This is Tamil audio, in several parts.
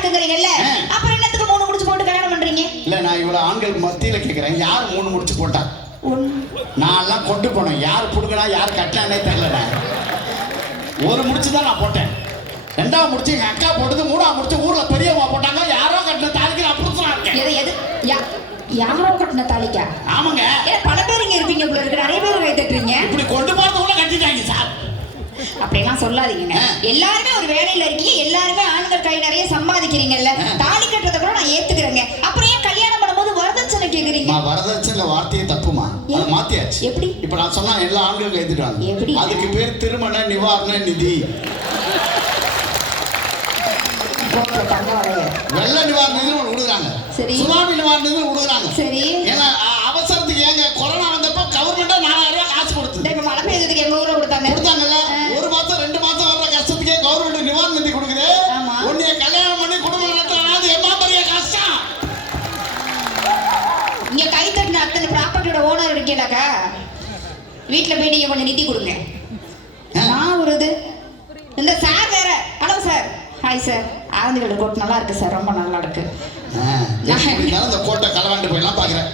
இருக்குங்கறீங்கல்ல, அப்புறம் என்னத்துக்கு 3 முடிச்சு போட்டு கல்யாணம் பண்றீங்க? இல்ல நான் இவ்வளவு ஆண்கள் மத்தியில கேக்குறேன், யார் 3 முடிச்சு போட்டா? நான் எல்லாம் கொண்டு போனேன், யார் புடுங்கனா யார் கட்டினானே தெரியல. ஒரு முடிச்சு தான் நான் போட்டேன், 2ஆவது முடிச்சு எங்க அக்கா போட்டது, 3ஆவது முடிச்சு ஊர்ல பெரியவங்க போட்டாங்க. யாரோ கட்டின தாலிக்கு நான் புடிச்சுனா இருக்கேன். யாரோ கட்டின தாலிக்கா? ஆமாங்க. பல பேர் இங்க இருப்பீங்க, இவ்வளவு இருக்கு, நிறைய பேர் கை தட்டுறீங்க. இப்படி கொண்டு போறதுக்குள்ள கட்டிட்டாங்க சார். அப்படிலாம் சொல்லாதீங்க. எல்லாருமே ஒரு வேலையில இருக்கீங்க, எல்லாருமே ஆண்கள் கை நிறைய சம்பாதிக்கிறீங்கல்ல, தாலி கட்டுறத கூட நான் ஏத்துக்கிறேங்க. அப்புறம் ஏன் கல்யாணம் பண்ணும்போது வரதட்சணை கேக்குறீங்க? வரதட்சணை வார்த்தையே தப்புமா, அதை மாத்தியாச்சு. எப்படி? இப்ப நான் சொன்னா எல்லா ஆண்களும் ஏத்துட்டாங்க. எப்படி? அதுக்கு பேர் திருமண நிவாரண நிதி. வெள்ள நிவாரண நிதி கொடுக்குறாங்க, சுனாமி நிவாரண நிதி கொடுக்குறாங்க. சரி, ஏன்னா அவசரத்துக்கு ஏங்க கொரோனா வந்தப்போ கவர்மெண்டா 4000 ரூபாய் காசு கொடுத்து, இப்ப மழை பெய்யறதுக்கு எங்க ஊர்ல கொடுத்தாங்கல்ல, 1 மாசம் 2 மாசம் வர்ற கஷ்டத்துக்கே கவர்மெண்ட் நிவாரண நிதி கொடுக்குது. உன்னைய கல்யாணம் பண்ணி குடும்பம் நடத்துறது எம்மா பெரிய கஷ்டம். இங்க கை தட்டின அத்தனை ப்ராப்பர்ட்டியோட ஓனர் இருக்கீங்களாக்கா, வீட்டுல போய் நீங்க கொஞ்சம் நிதி கொடுங்க. நான் ஒரு இது இந்த சார் வேற, ஹலோ சார், ஹாய் சார், ஆரஞ்சுகளோட கோட் நல்லா இருக்கு சார், ரொம்ப நல்லா இருக்கு. இந்த கோட்டை களவாண்டு போயெல்லாம் பாக்குறேன்.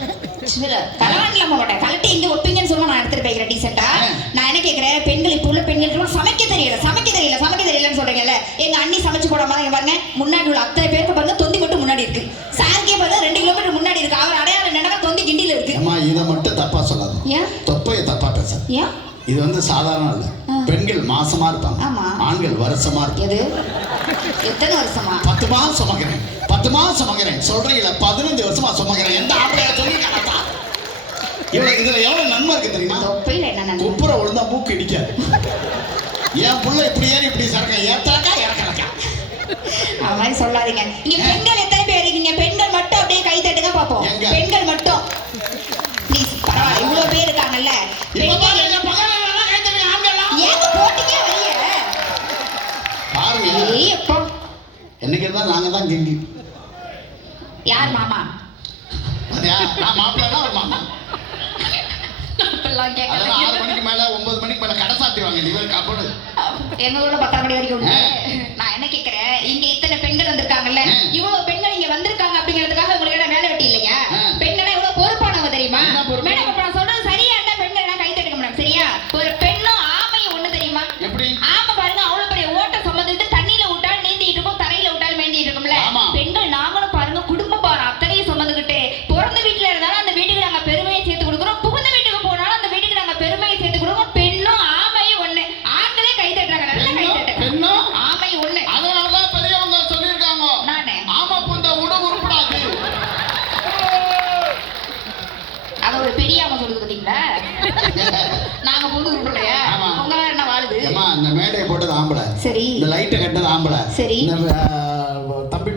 களவாண்டலாம் போக மாட்டேன், கலட்டி எங்க ஒப்பீங்கன்னு சொல்ல நான் எடுத்துட்டு போய்க்கிறேன் டீசெண்டா. நான் என்ன கேட்கிறேன், பெண்கள் இப்போ உள்ள பெண்கள் சமைக்க தெரியலன்னு சொல்றீங்கல்ல, எங்க அண்ணி சமைச்சு போடாம இங்க பாருங்க, முன்னாடி உள்ள அத்தனை பேருக்கு பாருங்க தொந்தி மட்டும் முன்னாடி இருக்கு. சாருக்கே பாருங்க 2 கிலோமீட்டர் முன்னாடி இருக்கு, அவர் அடையாளம் என்னன்னா தொந்தி கிண்டில இருக்கு. அம்மா இதை மட்டும் தப்பா சொல்லாத, ஏன் தொப்பையை தப்பா பேச. ஏன்? இது வந்து சாதாரண இல்ல, பெண்கள் மாசமா இருப்பாங்க, ஆண்கள் வருஷமா இருப்பாங்க. எது எத்தனை வருஷமா? 10 மாசம் சுமக்கிறேன், 10 மாசம் சுமக்கிறேன் சொல்றீங்களா, 15 வருஷமா சுமக்கிறேன். எந்த ஆம்பளையா சொல்லிருக்காங்க? இதுல எவ்வளவு நன்மை இருக்கு தெரியுமா? தொப்பையில என்ன நன்மை? குப்புற விழுந்தா மூக்கு இடிக்காது. என் புள்ள இப்படி ஏறி இப்படி சரக்க ஏத்தாக்கா இறக்கலக்கா. அது மாதிரி சொல்லாதீங்க. இங்க பெண்கள் எத்தனை பேர் இருக்கீங்க? பெண்கள் மட்டும் அப்படியே கை தட்டுங்க பாப்போம். பெண்கள் மட்டும் ப்ளீஸ், பரவாயில்ல, இவ்வளவு பேர் இருக்காங்கல்ல. பெண்கள் என்ன பகலனா கை தட்டுங்க, ஆம்பளலாம் ஏங்க போட்டீங்க வெளிய பாருங்க. ஏய் அப்பா, என்னைக்கு இருந்தா நாங்க தான் கிங்கி. யார் மாமா? அதயா நான் மாப்பிள்ளனா ஒரு மாமா. அப்பெல்லாம் கேட்க 6 மணிக்கு மேல 9 மணிக்கு மேல கடை சாத்திடுவாங்க. இவர் கபடு எங்க ஊர்ல 10 மணி வரைக்கும் உண்டு. நான் என்ன கேக்குறேன், இங்க இத்தனை பெண்கள் வந்திருக்காங்கல்ல, இவ்வளவு பெண்கள் இங்க வந்திருக்காங்க அப்படிங்கிறதுக்காக உங்களுக்கு என்ன வேலை வெட்டி இல்லையா? பெண்கள் இவ்வளவு பொறுப்பானவங்க தெரியுமா? மேடம் இப்ப நான் சொல்றது சரியா இருந்தா பெண்கள் எல்லாம் கை தட்டுங்க மேடம், சரியா? ஒரு பெண்ணும் ஆமையும் ஒண்ணு தெரியுமா? எப்படி? ஆமை பாருங்க அவ்வளவு பெரிய ஓட்ட சுமந்துட்டு தண்ணியில விட்டாலும் நீந்திட்டு இருக்கும், தரையில விட்டாலும் மேந்திட்டு இருக்கும்ல. பெண்கள் நாங்களும் பாருங்க குடும்ப பாரம் அத்தனையும் சுமந்துகிட்டு, பிறந்த வீட்டுல இருந்தாலும் அந்த வீட்டுக்கு நாங்க பெருமையை சேர்த்து கொடுக்குறோம், புகுந்த வீட்டுக்கு போனாலும் அந்த வீட்டுக்கு நாங்க பெருமையை சேர்த்து கொடுக்குறோம். பெண்ணும் ஆமையும் ஒண்ணு, ஆண்களே கை தட்டுறாங்க, நல்ல கை தட்டுறாங்க. பெண்ணும் ஆமையும் ஒண்ணு, அதனாலதான் பெரியவங்க சொல்லிருக்காங்க, நானே ஆமை புந்த உட உருப்படாது. அத ஒரு பெரிய ஆமை சொல்லுது பாத்தீங்களா? நாங்க புது உருப்பலையா? உங்க வேற என்ன வாழுது? இந்த மேடையை போட்டது ஆம்பளை, சரி, இந்த லைட்டை கட்டது ஆம்பளை, சரி, தம்பி